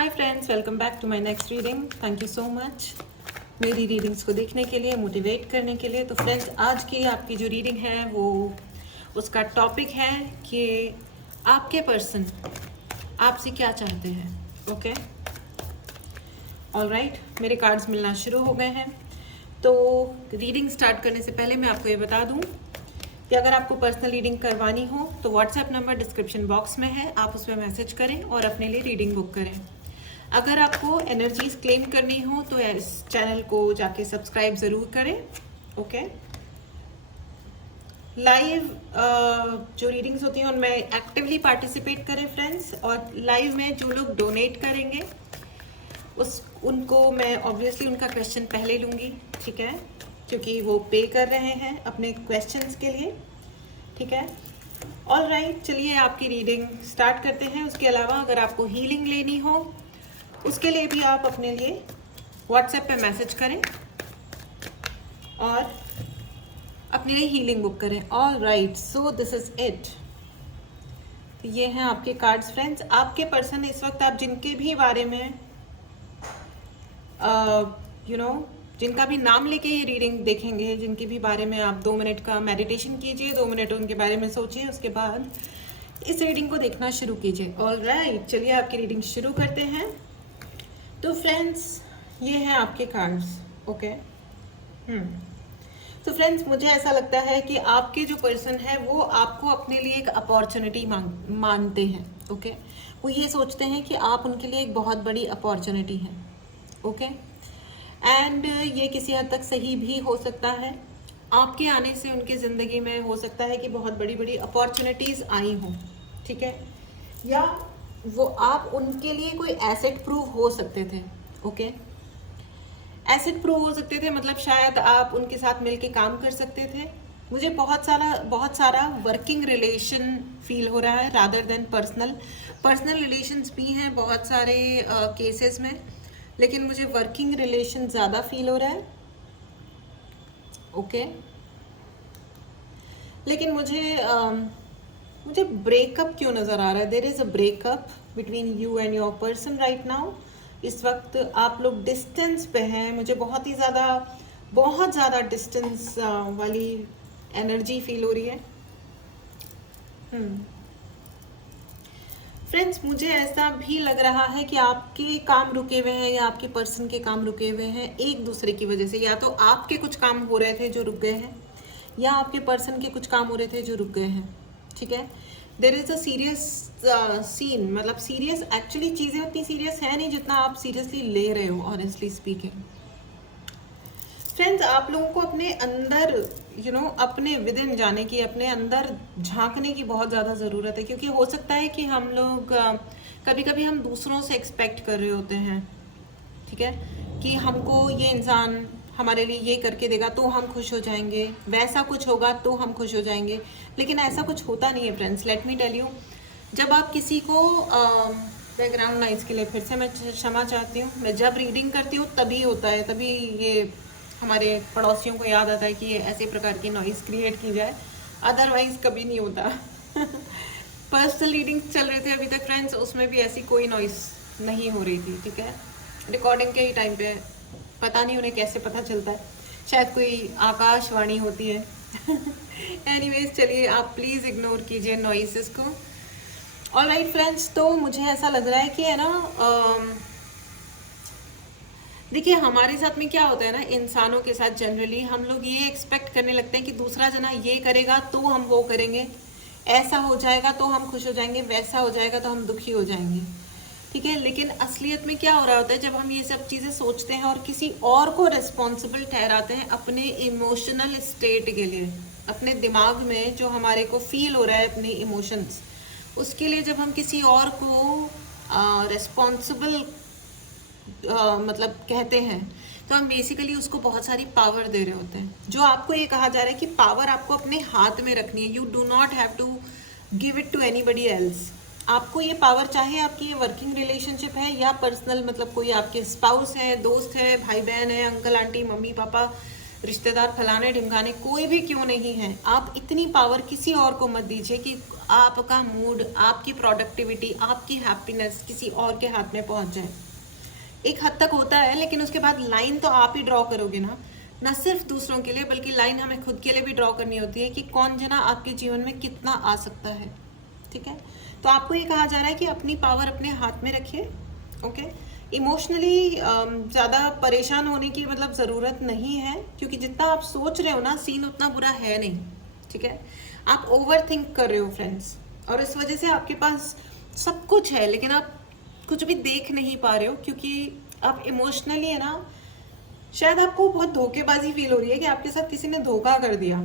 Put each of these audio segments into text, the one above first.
Hi friends, welcome back to my next reading. Thank you so much मेरी readings को देखने के लिए, मोटिवेट करने के लिए। तो फ्रेंड्स, आज की आपकी जो रीडिंग है वो उसका टॉपिक है कि आपके पर्सन आपसे क्या चाहते हैं। ओके, ऑलराइट, मेरे कार्ड्स मिलना शुरू हो गए हैं। तो रीडिंग स्टार्ट करने से पहले मैं आपको ये बता दूं कि अगर आपको पर्सनल रीडिंग करवानी हो तो व्हाट्सएप नंबर डिस्क्रिप्शन बॉक्स में है, आप उसमें मैसेज करें और अपने लिए रीडिंग बुक करें। अगर आपको एनर्जीज क्लेम करनी हो तो इस चैनल को जाके सब्सक्राइब ज़रूर करें। ओके, लाइव जो रीडिंग्स होती हैं उनमें एक्टिवली पार्टिसिपेट करें फ्रेंड्स। और लाइव में जो लोग डोनेट करेंगे उनको मैं ऑब्वियसली उनका क्वेश्चन पहले लूँगी, ठीक है, क्योंकि वो पे कर रहे हैं अपने क्वेश्चंस के लिए, ठीक है। ऑलराइट, चलिए आपकी रीडिंग स्टार्ट करते हैं। उसके अलावा अगर आपको हीलिंग लेनी हो उसके लिए भी आप अपने लिए व्हाट्सएप पे मैसेज करें और अपने लिए हीलिंग बुक करें। Alright, so this is it. तो ये हैं आपके कार्ड्स फ्रेंड्स। आपके पर्सन इस वक्त आप जिनके भी बारे में जिनका भी नाम लेके ये रीडिंग देखेंगे, जिनके भी बारे में आप 2 मिनट का मेडिटेशन कीजिए, 2 मिनट उनके बारे में सोचिए, उसके बाद इस रीडिंग को देखना शुरू कीजिए। ऑलराइट, चलिए आपकी रीडिंग शुरू करते हैं। तो फ्रेंड्स, ये हैं आपके कार्ड्स। ओके, तो फ्रेंड्स, मुझे ऐसा लगता है कि आपके जो पर्सन है वो आपको अपने लिए एक अपॉर्चुनिटी मानते हैं। ओके, वो ये सोचते हैं कि आप उनके लिए एक बहुत बड़ी अपॉर्चुनिटी है। ओके, एंड ये किसी हद तक सही भी हो सकता है। आपके आने से उनकी ज़िंदगी में हो सकता है कि बहुत बड़ी बड़ी अपॉर्चुनिटीज़ आई हों, ठीक है, या वो आप उनके लिए कोई एसेट प्रूव हो सकते थे। ओके, एसेट प्रूव हो सकते थे मतलब शायद आप उनके साथ मिलके काम कर सकते थे। मुझे बहुत सारा वर्किंग रिलेशन फील हो रहा है रादर देन पर्सनल रिलेशंस भी हैं बहुत सारे केसेस में, लेकिन मुझे वर्किंग रिलेशन ज़्यादा फील हो रहा है। ओके, लेकिन मुझे ब्रेकअप क्यों नज़र आ रहा है? There is a breakup between you and your person right now. इस वक्त आप लोग डिस्टेंस पे हैं। मुझे बहुत ज़्यादा डिस्टेंस वाली एनर्जी फील हो रही है। फ्रेंड्स, मुझे ऐसा भी लग रहा है कि आपके काम रुके हुए हैं या आपके पर्सन के काम रुके हुए हैं एक दूसरे की वजह से। या तो आपके कुछ काम हो रहे थे जो रुक गए हैं, या आपके पर्सन के कुछ काम हो रहे थे जो रुक गए हैं, ठीक है। There is a serious scene, मतलब सीरियस, एक्चुअली चीज़ें उतनी सीरियस है नहीं जितना आप सीरियसली ले रहे हो, ऑनेस्टली स्पीकिंग। फ्रेंड्स, आप लोगों को अपने अंदर अपने विद इन जाने की, अपने अंदर झांकने की बहुत ज़्यादा ज़रूरत है, क्योंकि हो सकता है कि हम लोग कभी कभी हम दूसरों से एक्सपेक्ट कर रहे होते हैं, ठीक है, कि हमको ये इंसान हमारे लिए ये करके देगा तो हम खुश हो जाएंगे, वैसा कुछ होगा तो हम खुश हो जाएंगे, लेकिन ऐसा कुछ होता नहीं है friends. Let me tell you, जब आप किसी को बैकग्राउंड नॉइज़ के लिए फिर से मैं क्षमा चाहती हूँ। मैं जब रीडिंग करती हूँ तभी होता है, तभी ये हमारे पड़ोसियों को याद आता है कि ये ऐसे प्रकार की नॉइज़ क्रिएट की जाए, अदरवाइज कभी नहीं होता। पर्सनल रीडिंग चल रहे थे अभी तक फ्रेंड्स, उसमें भी ऐसी कोई नॉइज़ नहीं हो रही थी, ठीक है। रिकॉर्डिंग के ही टाइम पे पता नहीं उन्हें कैसे पता चलता है, शायद कोई आकाशवाणी होती है। एनीवेज, चलिए आप प्लीज़ इग्नोर कीजिए नॉइसेस को। ऑलराइट फ्रेंड्स, तो मुझे ऐसा लग रहा है कि है ना, देखिए हमारे साथ में क्या होता है ना, इंसानों के साथ जनरली हम लोग ये एक्सपेक्ट करने लगते हैं कि दूसरा जना ये करेगा तो हम वो करेंगे, ऐसा हो जाएगा तो हम खुश हो जाएंगे, वैसा हो जाएगा तो हम दुखी हो जाएंगे, ठीक है। लेकिन असलियत में क्या हो रहा होता है, जब हम ये सब चीज़ें सोचते हैं और किसी और को रिस्पॉन्सिबल ठहराते हैं अपने इमोशनल स्टेट के लिए, अपने दिमाग में जो हमारे को फील हो रहा है अपने इमोशंस, उसके लिए जब हम किसी और को रिस्पॉन्सिबल मतलब कहते हैं, तो हम बेसिकली उसको बहुत सारी पावर दे रहे होते हैं। जो आपको ये कहा जा रहा है कि पावर आपको अपने हाथ में रखनी है, you do not have to give it to anybody else. आपको ये पावर, चाहे आपकी ये वर्किंग रिलेशनशिप है या पर्सनल, मतलब कोई आपके स्पाउस है, दोस्त है, भाई बहन है, अंकल आंटी, मम्मी पापा, रिश्तेदार फलाने ढिमकाने कोई भी क्यों नहीं है, आप इतनी पावर किसी और को मत दीजिए कि आपका मूड, आपकी प्रोडक्टिविटी, आपकी हैप्पीनेस किसी और के हाथ में पहुंच जाए। एक हद तक होता है, लेकिन उसके बाद लाइन तो आप ही ड्रॉ करोगे ना सिर्फ दूसरों के लिए बल्कि लाइन हमें खुद के लिए भी ड्रॉ करनी होती है कि कौन जना आपके जीवन में कितना आ सकता है। ठीक है, तो आपको ये कहा जा रहा है कि अपनी पावर अपने हाथ में रखिए। ओके, इमोशनली ज़्यादा परेशान होने की मतलब ज़रूरत नहीं है, क्योंकि जितना आप सोच रहे हो ना सीन उतना बुरा है नहीं। ठीक है, आप ओवर थिंक कर रहे हो फ्रेंड्स, और इस वजह से आपके पास सब कुछ है लेकिन आप कुछ भी देख नहीं पा रहे हो, क्योंकि आप इमोशनली है ना, शायद आपको बहुत धोखेबाजी फील हो रही है कि आपके साथ किसी ने धोखा कर दिया।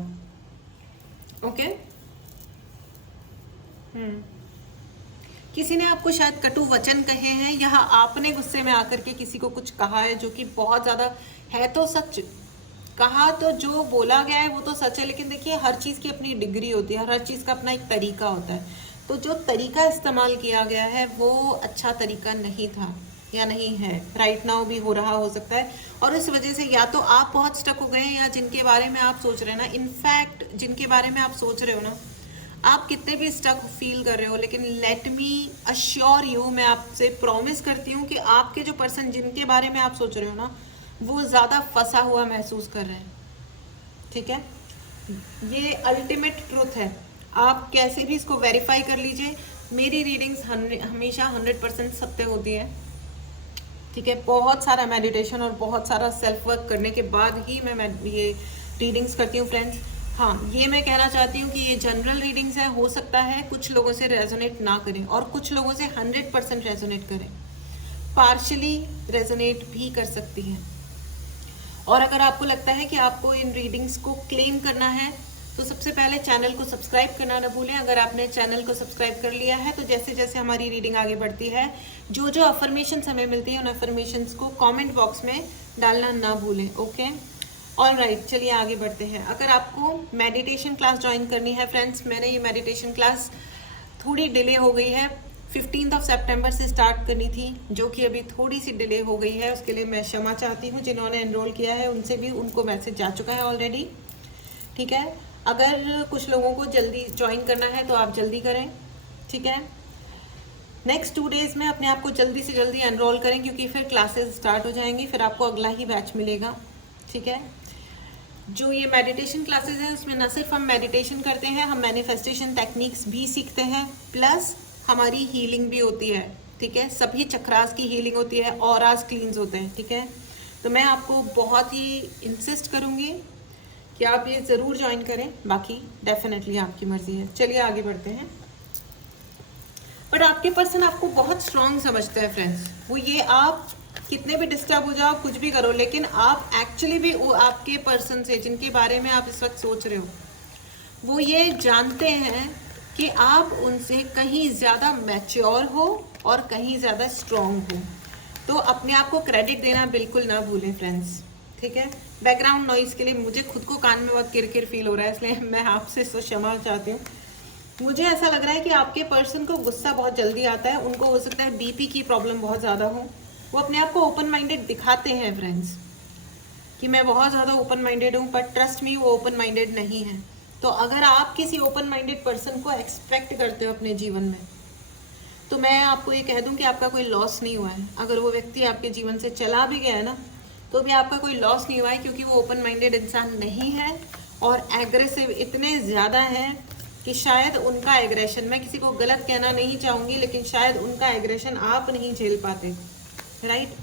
ओके, किसी ने आपको शायद कटु वचन कहे हैं, या आपने गुस्से में आकर के किसी को कुछ कहा है जो कि बहुत ज्यादा है तो सच कहा, तो जो बोला गया है वो तो सच है, लेकिन देखिए हर चीज की अपनी डिग्री होती है, हर चीज का अपना एक तरीका होता है। तो जो तरीका इस्तेमाल किया गया है वो अच्छा तरीका नहीं था या नहीं है, राइट नाउ भी हो रहा हो सकता है, और इस वजह से या तो आप बहुत स्टक हो गए हैं, या जिनके बारे में आप सोच रहे हैं ना, इनफैक्ट जिनके बारे में आप सोच रहे हो ना, आप कितने भी स्टक फील कर रहे हो, लेकिन लेट मी अश्योर यू, मैं आपसे प्रॉमिस करती हूँ कि आपके जो पर्सन जिनके बारे में आप सोच रहे हो ना, वो ज़्यादा फंसा हुआ महसूस कर रहे हैं। ठीक है, ये अल्टीमेट ट्रूथ है, आप कैसे भी इसको वेरीफाई कर लीजिए। मेरी रीडिंग्स हमेशा 100% सत्य होती है। ठीक है, बहुत सारा मेडिटेशन और बहुत सारा सेल्फ वर्क करने के बाद ही मैं ये रीडिंग्स करती हूँ फ्रेंड्स। हाँ, ये मैं कहना चाहती हूँ कि ये जनरल रीडिंग्स है, हो सकता है कुछ लोगों से रेजोनेट ना करें और कुछ लोगों से 100% रेजोनेट करें, पार्शली रेजोनेट भी कर सकती हैं। और अगर आपको लगता है कि आपको इन रीडिंग्स को क्लेम करना है तो सबसे पहले चैनल को सब्सक्राइब करना ना भूलें। अगर आपने चैनल को सब्सक्राइब कर लिया है तो जैसे जैसे हमारी रीडिंग आगे बढ़ती है, जो जो अफर्मेशंस हमें मिलती है उन अफर्मेशंस को कमेंट बॉक्स में डालना ना भूलें। ओके, ऑल राइट, चलिए आगे बढ़ते हैं। अगर आपको मेडिटेशन क्लास ज्वाइन करनी है फ्रेंड्स, मैंने ये मेडिटेशन क्लास थोड़ी डिले हो गई है, 15 सितंबर से स्टार्ट करनी थी, जो कि अभी थोड़ी सी डिले हो गई है, उसके लिए मैं क्षमा चाहती हूँ। जिन्होंने एनरोल किया है उनसे भी उनको मैसेज जा चुका है ऑलरेडी। ठीक है, अगर कुछ लोगों को जल्दी ज्वाइन करना है तो आप जल्दी करें। ठीक है, नेक्स्ट 2 डेज में अपने आप को जल्दी से जल्दी एनरोल करें, क्योंकि फिर क्लासेस स्टार्ट हो जाएंगी, फिर आपको अगला ही बैच मिलेगा। ठीक है, जो ये मेडिटेशन क्लासेस हैं उसमें न सिर्फ हम मेडिटेशन करते हैं, हम मैनिफेस्टेशन टेक्निक्स भी सीखते हैं, प्लस हमारी हीलिंग भी होती है। ठीक है, सभी चक्रास की हीलिंग होती है, ऑरास क्लींस होते हैं। ठीक है, तो मैं आपको बहुत ही इंसिस्ट करूँगी कि आप ये ज़रूर ज्वाइन करें, बाकी डेफिनेटली आपकी मर्जी है। चलिए आगे बढ़ते हैं। बट आपके पर्सन आपको बहुत स्ट्रांग समझते हैं फ्रेंड्स, वो ये आप कितने भी डिस्टर्ब हो जाओ, कुछ भी करो, लेकिन आप एक्चुअली भी वो आपके पर्सन से जिनके बारे में आप इस वक्त सोच रहे हो, वो ये जानते हैं कि आप उनसे कहीं ज़्यादा मैच्योर हो और कहीं ज़्यादा स्ट्रांग हो। तो अपने आप को क्रेडिट देना बिल्कुल ना भूलें फ्रेंड्स। ठीक है, बैकग्राउंड नॉइज के लिए मुझे खुद को कान में बहुत किरकिर फील हो रहा है, इसलिए मैं आपसे तो क्षमा चाहती हूँ। मुझे ऐसा लग रहा है कि आपके पर्सन को गुस्सा बहुत जल्दी आता है, उनको हो सकता है बीपी की प्रॉब्लम बहुत ज़्यादा हो, वो अपने आप को ओपन माइंडेड दिखाते हैं फ्रेंड्स कि मैं बहुत ज़्यादा ओपन माइंडेड हूँ, पर ट्रस्ट मी वो ओपन माइंडेड नहीं है। तो अगर आप किसी ओपन माइंडेड पर्सन को एक्सपेक्ट करते हो अपने जीवन में, तो मैं आपको ये कह दूं कि आपका कोई लॉस नहीं हुआ है। अगर वो व्यक्ति आपके जीवन से चला भी गया है ना, तो भी आपका कोई लॉस नहीं हुआ है, क्योंकि वो ओपन माइंडेड इंसान नहीं है और एग्रेसिव इतने ज़्यादा हैं कि शायद उनका एग्रेशन, मैं किसी को गलत कहना नहीं चाहूँगी, लेकिन शायद उनका एग्रेशन आप नहीं झेल पाते। राइट,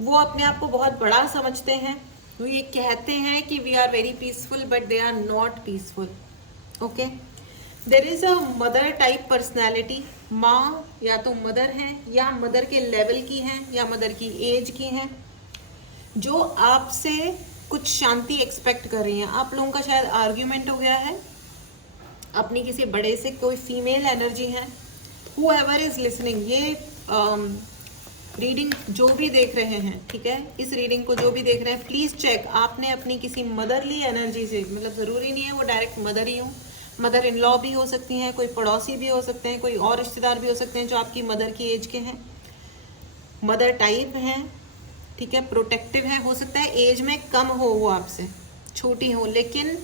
वो अपने आप को बहुत बड़ा समझते हैं, वो ये कहते हैं कि we are very peaceful, but they are not peaceful. Okay, there is a mother type personality, माँ या तो मदर हैं या मदर के लेवल की हैं या मदर की एज की हैं, जो आपसे कुछ शांति एक्सपेक्ट कर रही हैं। आप लोगों का शायद आर्ग्यूमेंट हो गया है अपनी किसी बड़े से, कोई फीमेल एनर्जी है, हूएवर इज लिसनिंग, ये रीडिंग जो भी देख रहे हैं, ठीक है, इस रीडिंग को जो भी देख रहे हैं, प्लीज़ चेक, आपने अपनी किसी मदरली एनर्जी से, मतलब ज़रूरी नहीं है वो डायरेक्ट मदर ही हो, मदर इन लॉ भी हो सकती हैं, कोई पड़ोसी भी हो सकते हैं, कोई और रिश्तेदार भी हो सकते हैं जो आपकी मदर की एज के हैं, मदर टाइप हैं, ठीक है, प्रोटेक्टिव है, हो सकता है एज में कम हो वो आपसे, छोटी हो लेकिन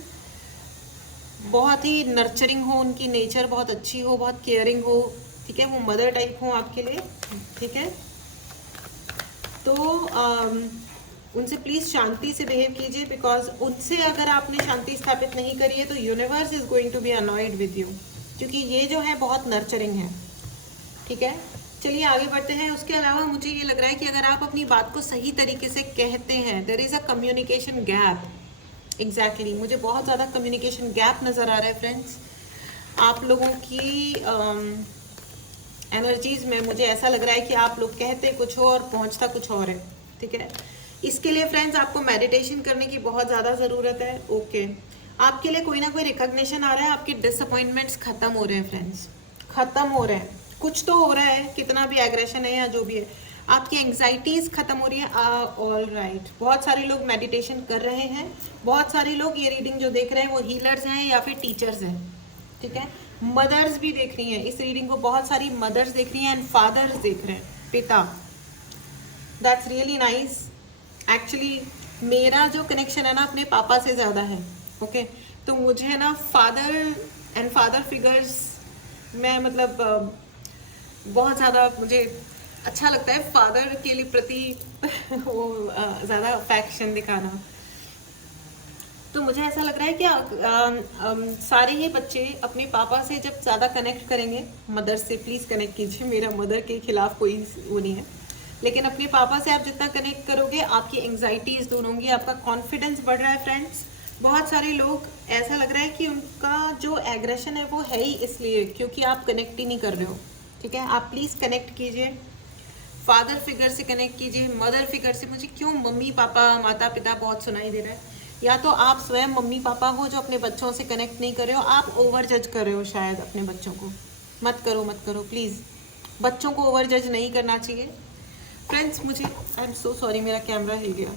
बहुत ही नर्चरिंग हो, उनकी नेचर बहुत अच्छी हो, बहुत केयरिंग हो, ठीक है, वो मदर टाइप हो आपके लिए, ठीक है। तो उनसे प्लीज़ शांति से बिहेव कीजिए, बिकॉज उनसे अगर आपने शांति स्थापित नहीं करी है तो universe is going to be annoyed with you, क्योंकि ये जो है बहुत नर्चरिंग है, ठीक है। चलिए आगे बढ़ते हैं। उसके अलावा मुझे ये लग रहा है कि अगर आप अपनी बात को सही तरीके से कहते हैं, there is a communication gap. Exactly मुझे बहुत ज़्यादा कम्युनिकेशन गैप नज़र आ रहा है फ्रेंड्स। आप लोगों की एनर्जीज में मुझे ऐसा लग रहा है कि आप लोग कहते कुछ हो और पहुंचता कुछ और है, ठीक है। इसके लिए फ्रेंड्स आपको मेडिटेशन करने की बहुत ज़्यादा ज़रूरत है। ओके, आपके लिए कोई ना कोई रिकॉग्निशन आ रहा है, आपके डिसअपॉइंटमेंट्स खत्म हो रहे हैं फ्रेंड्स, खत्म हो रहे हैं, कुछ तो हो रहा है, कितना भी एग्रेशन है या जो भी है, आपकी एंग्जाइटीज खत्म हो रही है। ऑल राइट, बहुत सारे लोग मेडिटेशन कर रहे हैं, बहुत सारे लोग ये रीडिंग जो देख रहे हैं वो हीलर्स हैं या फिर टीचर्स हैं, ठीक है। मदर्स भी देख रही हैं इस रीडिंग को, बहुत सारी मदर्स देख रही हैं एंड फादर्स देख रहे हैं, पिता। That's really nice. एक्चुअली मेरा जो कनेक्शन है ना अपने पापा से ज़्यादा है, ओके। तो मुझे ना फादर एंड फादर फिगर्स में मतलब बहुत ज़्यादा मुझे अच्छा लगता है फादर के लिए प्रति वो ज़्यादा अफेक्शन दिखाना। तो मुझे ऐसा लग रहा है कि सारे ही बच्चे अपने पापा से जब ज़्यादा कनेक्ट करेंगे, मदर से प्लीज़ कनेक्ट कीजिए, मेरा मदर के खिलाफ कोई वो नहीं है, लेकिन अपने पापा से आप जितना कनेक्ट करोगे आपकी एंग्जाइटीज दूर होंगी, आपका कॉन्फिडेंस बढ़ रहा है फ्रेंड्स। बहुत सारे लोग ऐसा लग रहा है कि उनका जो एग्रेशन है वो है ही इसलिए क्योंकि आप कनेक्ट ही नहीं कर रहे हो, ठीक है। आप प्लीज़ कनेक्ट कीजिए, फादर फिगर से कनेक्ट कीजिए, मदर फिगर से। मुझे क्यों मम्मी पापा माता पिता बहुत सुनाई दे रहा है, या तो आप स्वयं मम्मी पापा हो जो अपने बच्चों से कनेक्ट नहीं कर रहे हो, आप ओवर जज कर रहे हो शायद अपने बच्चों को। मत करो मत करो प्लीज़, बच्चों को ओवर जज नहीं करना चाहिए फ्रेंड्स। मुझे आई एम सो सॉरी, मेरा कैमरा हिल गया,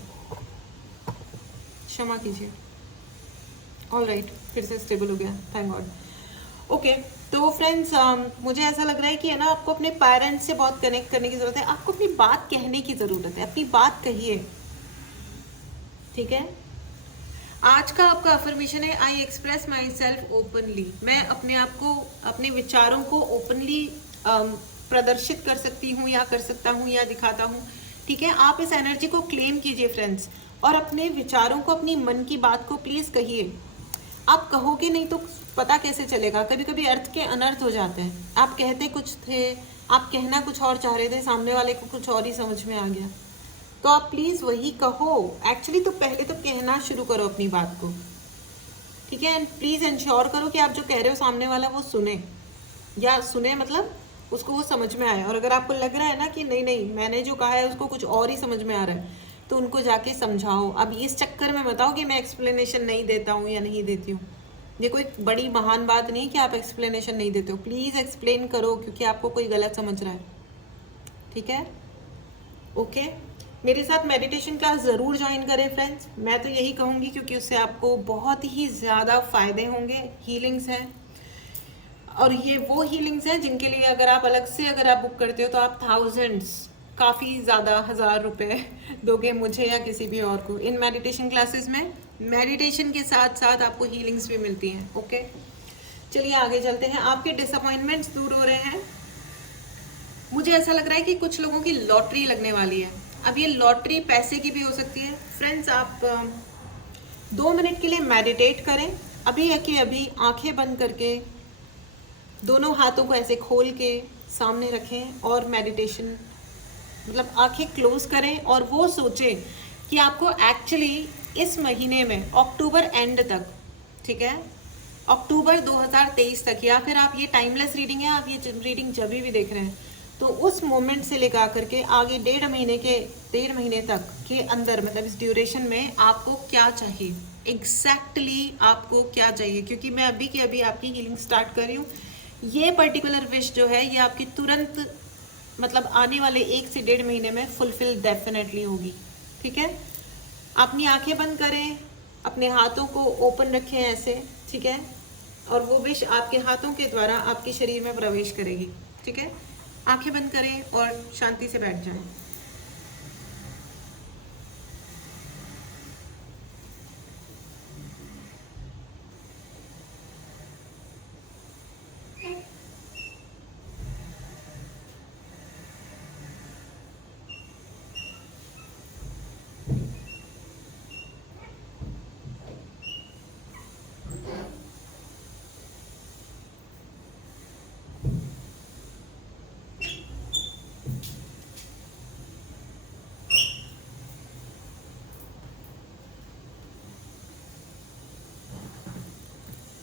क्षमा कीजिए। ऑल राइट, फिर से स्टेबल हो गया, थैंक गॉड। ओके, तो फ्रेंड्स मुझे ऐसा लग रहा है कि है ना आपको अपने पेरेंट्स से बहुत कनेक्ट करने की ज़रूरत है, आपको अपनी बात कहने की ज़रूरत है, अपनी बात कहिए, ठीक है। आज का आपका अफर्मेशन है, I express my self openly. मैं अपने आप को, अपने विचारों को ओपनली प्रदर्शित कर सकती हूँ या कर सकता हूँ या दिखाता हूँ, ठीक है। आप इस एनर्जी को क्लेम कीजिए फ्रेंड्स, और अपने विचारों को, अपनी मन की बात को प्लीज़ कहिए। आप कहोगे नहीं तो पता कैसे चलेगा, कभी कभी अर्थ के अनर्थ हो जाते हैं। आप कहते कुछ थे, आप कहना कुछ और चाह रहे थे, सामने वाले को कुछ और ही समझ में आ गया, तो आप प्लीज़ वही कहो। एक्चुअली तो पहले तो कहना शुरू करो अपनी बात को, ठीक है। एंड प्लीज़ इंश्योर करो कि आप जो कह रहे हो सामने वाला वो सुने, या सुने मतलब उसको वो समझ में आए। और अगर आपको लग रहा है ना कि नहीं नहीं मैंने जो कहा है उसको कुछ और ही समझ में आ रहा है, तो उनको जाके समझाओ। अब इस चक्कर में बताओ कि मैं एक्सप्लेनेशन नहीं देता हूँ या नहीं देती हूँ, ये कोई बड़ी महान बात नहीं कि आप एक्सप्लेनेशन नहीं देते हो। प्लीज़ एक्सप्लेन करो, क्योंकि आपको कोई गलत समझ रहा है, ठीक है। ओके, मेरे साथ मेडिटेशन क्लास ज़रूर ज्वाइन करें फ्रेंड्स, मैं तो यही कहूँगी, क्योंकि उससे आपको बहुत ही ज़्यादा फ़ायदे होंगे। हीलिंग्स हैं, और ये वो हीलिंग्स हैं जिनके लिए अगर आप अलग से अगर आप बुक करते हो तो आप थाउजेंड्स, काफ़ी ज़्यादा 1000 रुपये दोगे मुझे या किसी भी और को। इन मेडिटेशन क्लासेस में मेडिटेशन के साथ साथ आपको हीलिंग्स भी मिलती हैं, ओके। चलिए आगे चलते हैं। आपके डिसअपॉइंटमेंट्स दूर हो रहे हैं। मुझे ऐसा लग रहा है कि कुछ लोगों की लॉटरी लगने वाली है। अब ये लॉटरी पैसे की भी हो सकती है फ्रेंड्स। आप 2 मिनट के लिए मेडिटेट करें, अभी है कि अभी आंखें बंद करके दोनों हाथों को ऐसे खोल के सामने रखें और मेडिटेशन मतलब आंखें क्लोज करें, और वो सोचें कि आपको एक्चुअली इस महीने में अक्टूबर एंड तक, ठीक है, अक्टूबर 2023 तक, या फिर आप ये टाइमलेस रीडिंग है, आप ये रीडिंग जब भी देख रहे हैं तो उस मोमेंट से लेकर करके आगे 1.5 महीने तक के अंदर, मतलब इस ड्यूरेशन में आपको क्या चाहिए, एग्जैक्टली आपको क्या चाहिए। क्योंकि मैं अभी के अभी आपकी हीलिंग स्टार्ट कर रही हूँ। ये पर्टिकुलर विश जो है ये आपकी तुरंत मतलब आने वाले 1 से 1.5 महीने में फुलफिल डेफिनेटली होगी, ठीक है। अपनी आंखें बंद करें, अपने हाथों को ओपन रखें ऐसे, ठीक है, और वो विश आपके हाथों के द्वारा आपके शरीर में प्रवेश करेगी, ठीक है। आंखें बंद करें और शांति से बैठ जाएं।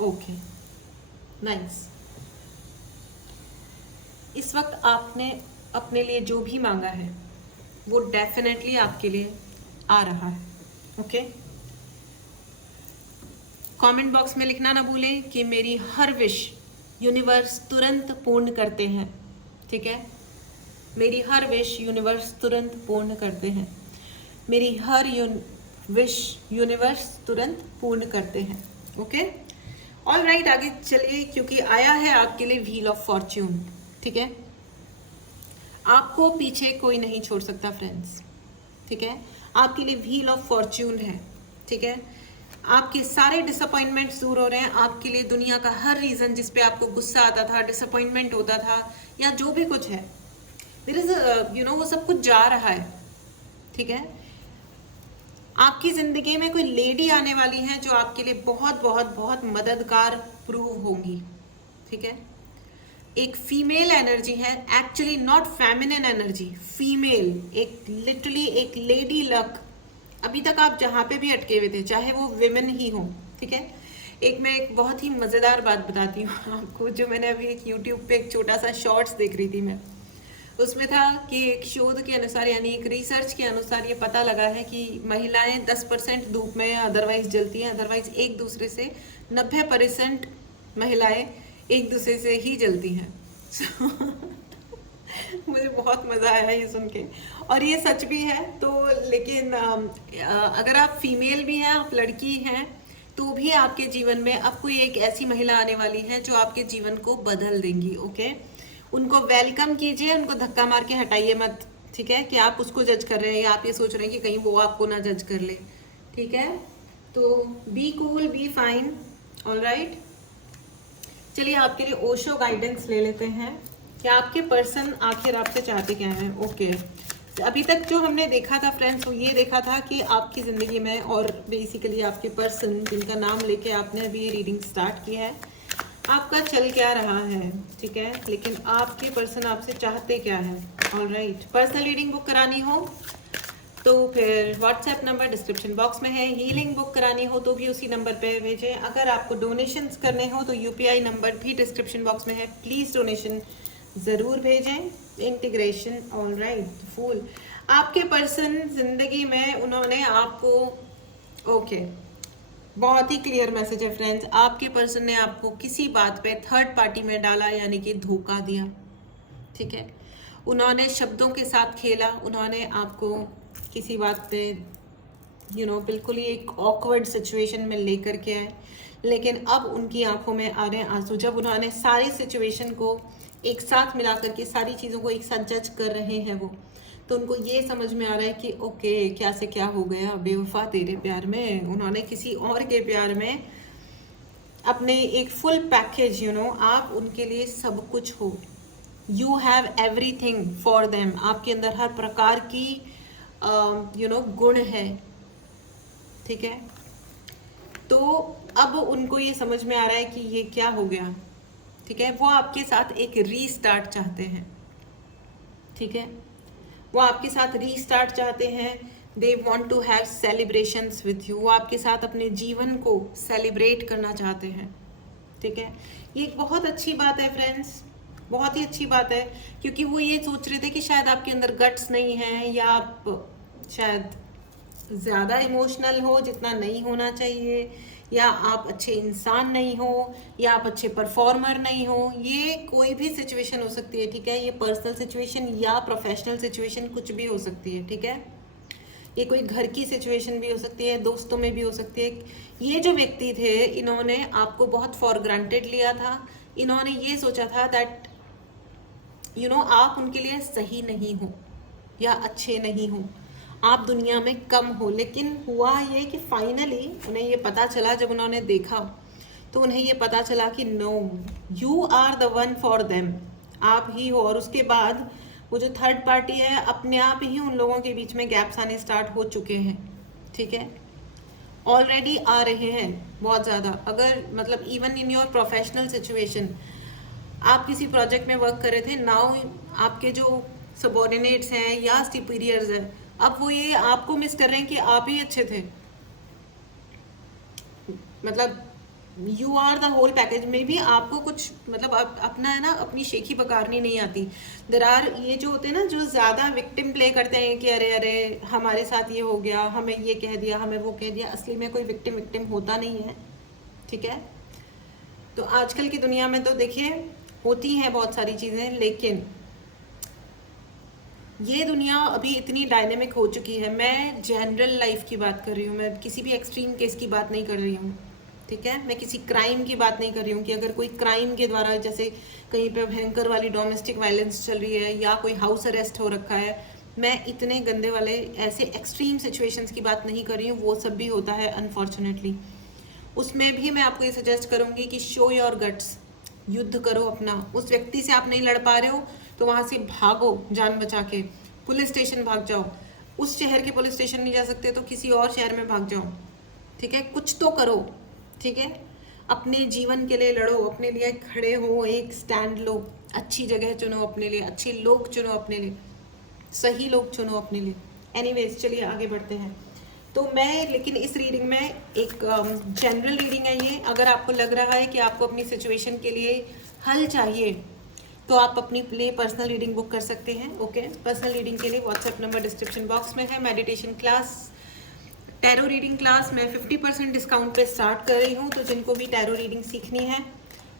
Okay, nice. इस वक्त आपने अपने लिए जो भी मांगा है वो डेफिनेटली आपके लिए आ रहा है। ओके, कमेंट बॉक्स में लिखना ना भूलें कि मेरी हर विश यूनिवर्स तुरंत पूर्ण करते हैं। ठीक है, मेरी हर विश यूनिवर्स तुरंत पूर्ण करते हैं। मेरी हर विश यूनिवर्स तुरंत पूर्ण करते हैं। ओके, ऑल राइट, आगे चलिए, क्योंकि आया है आपके लिए व्हील ऑफ फॉर्च्यून। ठीक है, आपको पीछे कोई नहीं छोड़ सकता फ्रेंड्स। ठीक है, आपके लिए व्हील ऑफ फॉर्च्यून है। ठीक है, आपके सारे डिसअपॉइंटमेंट्स दूर हो रहे हैं। आपके लिए दुनिया का हर रीजन जिस पे आपको गुस्सा आता था, डिसअपॉइंटमेंट होता था, या जो भी कुछ है, देयर इज वो सब कुछ जा रहा है। ठीक है, आपकी जिंदगी में कोई लेडी आने वाली है जो आपके लिए बहुत बहुत बहुत मददगार प्रूव होंगी। ठीक है, एक फीमेल एनर्जी है, actually not feminine energy, female, एक लिटरली एक लेडी लक। अभी तक आप जहाँ पे भी अटके हुए थे, चाहे वो विमेन ही हो। ठीक है, मैं एक बहुत ही मज़ेदार बात बताती हूँ आपको, जो मैंने अभी एक यूट्यूब पे एक छोटा सा शॉर्ट्स देख रही थी मैं। उसमें था कि एक शोध के अनुसार, यानी एक रिसर्च के अनुसार ये पता लगा है कि महिलाएं 10% धूप में अदरवाइज जलती हैं, अदरवाइज एक दूसरे से 90% महिलाएं एक दूसरे से ही जलती हैं। मुझे बहुत मज़ा आया ये सुन के, और ये सच भी है। तो लेकिन अगर आप फीमेल भी हैं, आप लड़की हैं, तो भी आपके जीवन में अब कोई एक ऐसी महिला आने वाली है जो आपके जीवन को बदल देंगी। ओके, उनको वेलकम कीजिए, उनको धक्का मार के हटाइए मत। ठीक है, कि आप उसको जज कर रहे हैं या आप ये सोच रहे हैं कि कहीं वो आपको ना जज कर ले। ठीक है, तो be cool, be fine, all right. चलिए आपके लिए ओशो गाइडेंस ले लेते हैं कि आपके पर्सन आखिर आपसे चाहते क्या हैं। ओके, अभी तक जो हमने देखा था फ्रेंड्स, वो ये देखा था कि आपकी ज़िंदगी में, और बेसिकली आपके पर्सन जिनका नाम लेके आपने अभी ये रीडिंग स्टार्ट की है, आपका चल क्या रहा है। ठीक है, लेकिन आपके पर्सन आपसे चाहते क्या है। All right, personal reading book करानी हो तो फिर व्हाट्सएप नंबर डिस्क्रिप्शन बॉक्स में है। हीलिंग बुक करानी हो तो भी उसी नंबर पे भेजें। अगर आपको डोनेशंस करने हो तो यूपीआई नंबर भी डिस्क्रिप्शन बॉक्स में है, प्लीज़ डोनेशन ज़रूर भेजें। इंटीग्रेशन, ऑल राइट, फूल। आपके पर्सन जिंदगी में उन्होंने आपको, ओके, बहुत ही क्लियर मैसेज है फ्रेंड्स, आपके पर्सन ने आपको किसी बात पे थर्ड पार्टी में डाला, यानी कि धोखा दिया। ठीक है, उन्होंने शब्दों के साथ खेला, उन्होंने आपको किसी बात पे बिल्कुल ही एक ऑकवर्ड सिचुएशन में लेकर के आए, लेकिन अब उनकी आंखों में आ रहे हैं आंसू। जब उन्होंने सारी सिचुएशन को एक साथ मिला करके, सारी चीज़ों को एक साथ जज कर रहे हैं वो, तो उनको ये समझ में आ रहा है कि ओके, क्या से क्या हो गया, बेवफा तेरे प्यार में, उन्होंने किसी और के प्यार में अपने एक फुल पैकेज, आप उनके लिए सब कुछ हो, you have everything for them, आपके अंदर हर प्रकार की गुण है। ठीक है, तो अब उनको ये समझ में आ रहा है कि ये क्या हो गया। ठीक है, वो आपके साथ एक रीस्टार्ट चाहते हैं। ठीक है, वो आपके साथ रीस्टार्ट चाहते हैं। They want to have celebrations with you, वो आपके साथ अपने जीवन को सेलिब्रेट करना चाहते हैं। ठीक है, ये एक बहुत अच्छी बात है फ्रेंड्स, बहुत ही अच्छी बात है, क्योंकि वो ये सोच रहे थे कि शायद आपके अंदर गट्स नहीं है, या आप शायद ज़्यादा इमोशनल हो जितना नहीं होना चाहिए, या आप अच्छे इंसान नहीं हो, या आप अच्छे परफॉर्मर नहीं हो। ये कोई भी सिचुएशन हो सकती है। ठीक है, ये पर्सनल सिचुएशन या प्रोफेशनल सिचुएशन कुछ भी हो सकती है। ठीक है, ये कोई घर की सिचुएशन भी हो सकती है, दोस्तों में भी हो सकती है। ये जो व्यक्ति थे, इन्होंने आपको बहुत फॉर ग्रांटेड लिया था। इन्होंने ये सोचा था दैट आप उनके लिए सही नहीं हो या अच्छे नहीं हो, आप दुनिया में कम हो। लेकिन हुआ ये कि फाइनली उन्हें ये पता चला, जब उन्होंने देखा तो उन्हें ये पता चला कि no, you are the one for them, आप ही हो। और उसके बाद वो जो थर्ड पार्टी है, अपने आप ही उन लोगों के बीच में गैप्स आने स्टार्ट हो चुके हैं। ठीक है, ऑलरेडी आ रहे हैं बहुत ज़्यादा। अगर मतलब even in your professional situation, आप किसी प्रोजेक्ट में वर्क कर रहे थे, नाउ आपके जो सबॉर्डिनेट्स हैं या सुपीरियर्स हैं, अब वो ये आपको मिस कर रहे हैं कि आप ही अच्छे थे। मतलब you are the whole package में भी आपको कुछ मतलब अपना है ना, अपनी शेखी पकारनी नहीं आती। देर आर ये जो होते हैं ना, जो ज़्यादा विक्टिम प्ले करते हैं कि अरे अरे हमारे साथ ये हो गया, हमें ये कह दिया, हमें वो कह दिया, असली में कोई विक्टिम होता नहीं है, ठीक है। तो आजकल की दुनिया में तो देखिए होती हैं बहुत सारी चीज़ें, लेकिन ये दुनिया अभी इतनी डायनेमिक हो चुकी है। मैं जनरल लाइफ की बात कर रही हूँ, मैं किसी भी एक्सट्रीम केस की बात नहीं कर रही हूँ, ठीक है। मैं किसी क्राइम की बात नहीं कर रही हूँ कि अगर कोई क्राइम के द्वारा जैसे कहीं पे भयंकर वाली डोमेस्टिक वायलेंस चल रही है या कोई हाउस अरेस्ट हो रखा है, मैं इतने गंदे वाले ऐसे एक्सट्रीम सिचुएशंस की बात नहीं कर रही हूँ। वो सब भी होता है अनफॉर्चुनेटली। उसमें भी मैं आपको ये सजेस्ट करूँगी कि शो योर गट्स, युद्ध करो अपना। उस व्यक्ति से आप नहीं लड़ पा रहे हो तो वहाँ से भागो जान बचा के, पुलिस स्टेशन भाग जाओ। उस शहर के पुलिस स्टेशन नहीं जा सकते तो किसी और शहर में भाग जाओ, ठीक है। कुछ तो करो, ठीक है। अपने जीवन के लिए लड़ो, अपने लिए खड़े हो, एक स्टैंड लो, अच्छी जगह चुनो अपने लिए, अच्छे लोग चुनो अपने लिए, सही लोग चुनो अपने लिए। एनीवेज चलिए आगे बढ़ते हैं। तो मैं लेकिन इस रीडिंग में एक जनरल रीडिंग है ये। अगर आपको लग रहा है कि आपको अपनी सिचुएशन के लिए हल चाहिए तो आप अपनी लिए पर्सनल रीडिंग बुक कर सकते हैं, ओके। पर्सनल रीडिंग के लिए व्हाट्सएप नंबर डिस्क्रिप्शन बॉक्स में है। Meditation class, tarot reading class मैं 50% डिस्काउंट पे स्टार्ट कर रही हूँ, तो जिनको भी टैरो रीडिंग सीखनी है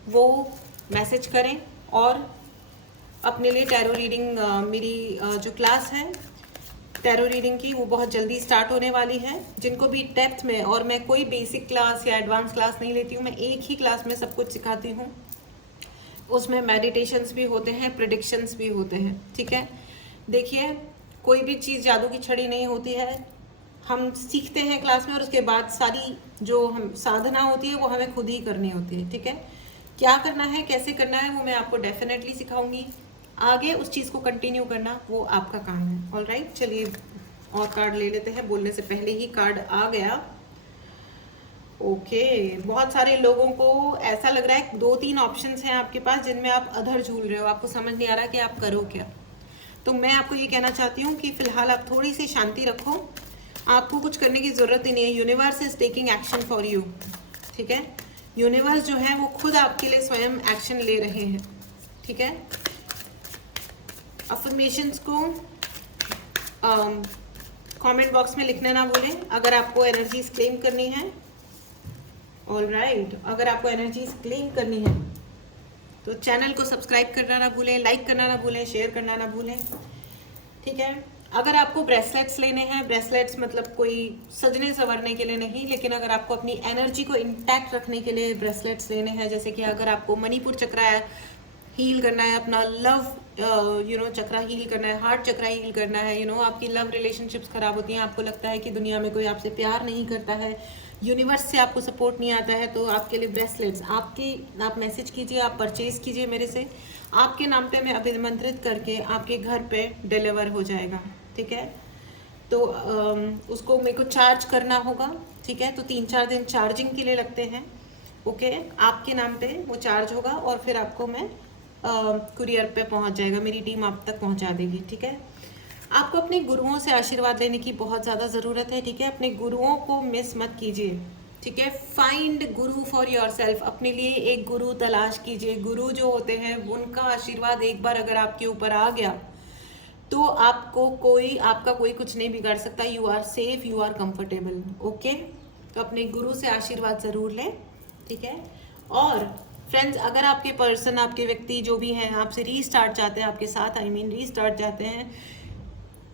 वो मैसेज करें और अपने लिए टैरो रीडिंग मेरी जो क्लास है टैरो रीडिंग की वो बहुत जल्दी स्टार्ट होने वाली है। जिनको भी डेप्थ में, और मैं कोई बेसिक क्लास या एडवांस क्लास नहीं लेती हूँ, मैं एक ही क्लास में सब कुछ सिखाती हूँ। उसमें मेडिटेशंस भी होते हैं, प्रेडिक्शंस भी होते हैं, ठीक है। देखिए कोई भी चीज़ जादू की छड़ी नहीं होती है। हम सीखते हैं क्लास में और उसके बाद सारी जो हम साधना होती है वो हमें खुद ही करनी होती है, ठीक है। क्या करना है, कैसे करना है, वो मैं आपको डेफिनेटली सिखाऊंगी। आगे उस चीज़ को कंटिन्यू करना वो आपका काम है। ऑल राइट, चलिए और कार्ड ले लेते हैं। बोलने से पहले ही कार्ड आ गया, ओके। बहुत सारे लोगों को ऐसा लग रहा है 2-3 ऑप्शंस हैं आपके पास जिनमें आप अधर झूल रहे हो, आपको समझ नहीं आ रहा कि आप करो क्या। तो मैं आपको ये कहना चाहती हूँ कि फिलहाल आप थोड़ी सी शांति रखो, आपको कुछ करने की ज़रूरत ही नहीं है। Universe is taking action for you, ठीक है। यूनिवर्स जो है वो खुद आपके लिए स्वयं एक्शन ले रहे हैं, ठीक है। अफर्मेशंस को कमेंट बॉक्स में लिखना ना भूलें अगर आपको एनर्जीज क्लेम करनी है। ऑल राइट, अगर आपको एनर्जीज क्लेम करनी है तो चैनल को सब्सक्राइब करना ना भूलें, लाइक करना ना भूलें, शेयर करना ना भूलें, ठीक है। अगर आपको ब्रेसलेट्स लेने हैं, ब्रेसलेट्स मतलब कोई सजने संवरने के लिए नहीं, लेकिन अगर आपको अपनी एनर्जी को इंटैक्ट रखने के लिए ब्रेसलेट्स लेने हैं, जैसे कि अगर आपको मणिपुर चक्रा हील करना है, अपना लव चक्रा हील करना है, हार्ट चक्रा हील करना है, आपकी लव रिलेशनशिप्स खराब होती हैं, आपको लगता है कि दुनिया में कोई आपसे प्यार नहीं करता है, यूनिवर्स से आपको सपोर्ट नहीं आता है, तो आपके लिए ब्रेसलेट्स आप मैसेज कीजिए, आप परचेज कीजिए मेरे से, आपके नाम पे मैं अभिमंत्रित करके आपके घर पे डिलीवर हो जाएगा, ठीक है। तो उसको मेरे को चार्ज करना होगा, ठीक है। तो 3-4 दिन चार्जिंग के लिए लगते हैं, ओके। आपके नाम पे वो चार्ज होगा और फिर आपको मैं कुरियर पे पहुंच जाएगा, मेरी टीम आप तक पहुंचा देगी, ठीक है। आपको अपने गुरुओं से आशीर्वाद लेने की बहुत ज़्यादा ज़रूरत है, ठीक है। अपने गुरुओं को मिस मत कीजिए, ठीक है। Find Guru for your self, अपने लिए एक गुरु तलाश कीजिए। गुरु जो होते हैं उनका आशीर्वाद एक बार अगर आपके ऊपर आ गया तो आपका कोई कुछ नहीं बिगाड़ सकता। You are safe, you are comfortable, okay. तो अपने गुरु से आशीर्वाद ज़रूर लें, ठीक है। और फ्रेंड्स, अगर आपके पर्सन, आपके व्यक्ति जो भी हैं आपसे रीस्टार्ट चाहते हैं, आपके साथ रीस्टार्ट चाहते हैं,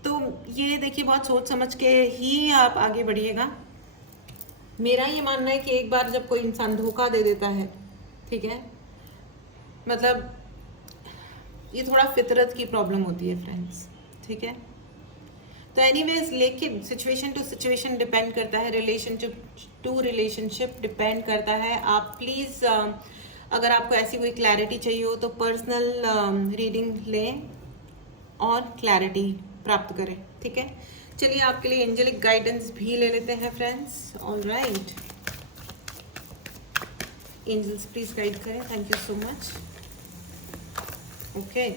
तो ये देखिए बहुत सोच समझ के ही आप आगे बढ़िएगा। मेरा ये मानना है कि एक बार जब कोई इंसान धोखा दे देता है, ठीक है, मतलब ये थोड़ा फितरत की प्रॉब्लम होती है फ्रेंड्स, ठीक है। तो एनीवेज, लेकिन सिचुएशन टू सिचुएशन डिपेंड करता है, रिलेशनशिप टू रिलेशनशिप डिपेंड करता है। आप प्लीज़ अगर आपको ऐसी कोई क्लैरिटी चाहिए हो तो पर्सनल रीडिंग लें और क्लैरिटी प्राप्त करें, ठीक है। चलिए आपके लिए एंजेलिक गाइडेंस भी ले लेते हैं friends. All right, angels please guide करें, thank you so much, okay.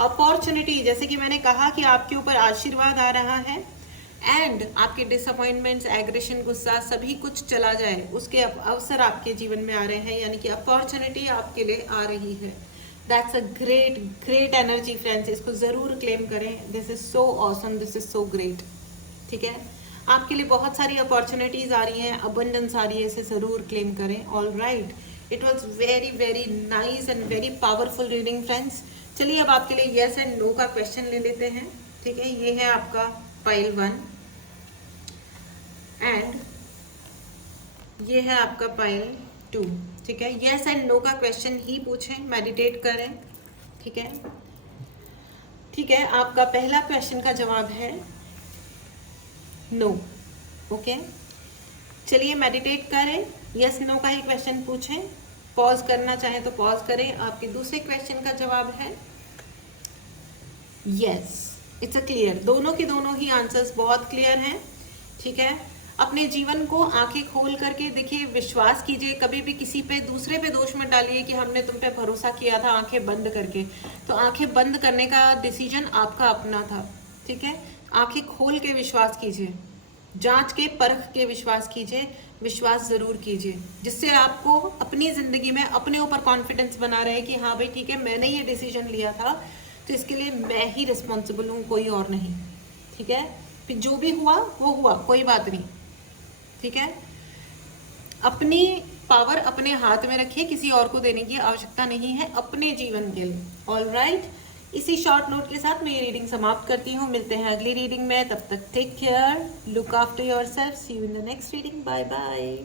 Opportunity, जैसे कि मैंने कहा कि आपके ऊपर आशीर्वाद आ रहा है, एंड आपके डिसअपॉइंटमेंट्स, एग्रेशन, गुस्सा सभी कुछ चला जाए, उसके अवसर आपके जीवन में आ रहे हैं, यानी कि अपॉर्चुनिटी आपके लिए आ रही है। That's a great great energy friends, इसको जरूर क्लेम करें। This is so awesome, this is so great. ठीक है, आपके लिए बहुत सारी अपॉर्चुनिटीज आ रही हैं, अबंडेंस आ रही है, इसे जरूर क्लेम करें। All right, it was very very nice and very powerful reading friends. चलिए अब आपके लिए येस एंड नो का क्वेश्चन ले लेते हैं। ठीक है, ये है आपका पाइल 1 एंड ये है आपका पाइल 2। ठीक है, यस एंड नो का क्वेश्चन ही पूछें, मेडिटेट करें। ठीक है, ठीक है, आपका पहला क्वेश्चन का जवाब है नो। ओके, चलिए मेडिटेट करें, यस नो का ही क्वेश्चन पूछें, पॉज करना चाहें तो पॉज करें। आपके दूसरे क्वेश्चन का जवाब है यस। इट्स अ क्लियर, दोनों के दोनों ही आंसर्स बहुत क्लियर हैं। ठीक है, अपने जीवन को आंखें खोल करके देखिए, विश्वास कीजिए, कभी भी किसी पे दूसरे पे दोष मत डालिए कि हमने तुम पे भरोसा किया था आंखें बंद करके। तो आंखें बंद करने का डिसीजन आपका अपना था। ठीक है, आंखें खोल के विश्वास कीजिए, जांच के परख के विश्वास कीजिए, विश्वास जरूर कीजिए, जिससे आपको अपनी जिंदगी में अपने ऊपर कॉन्फिडेंस बना रहे कि हाँ भाई ठीक है, मैंने ये डिसीजन लिया था तो इसके लिए मैं ही रिस्पॉन्सिबल हूँ, कोई और नहीं। ठीक है, फिर जो भी हुआ वो हुआ, कोई बात नहीं। ठीक है, अपनी पावर अपने हाथ में रखिए, किसी और को देने की आवश्यकता नहीं है अपने जीवन के लिए। ऑल राइट, इसी शॉर्ट नोट के साथ मैं ये रीडिंग समाप्त करती हूँ। मिलते हैं अगली रीडिंग में, तब तक take care, look after yourself, see you in the next reading, bye bye.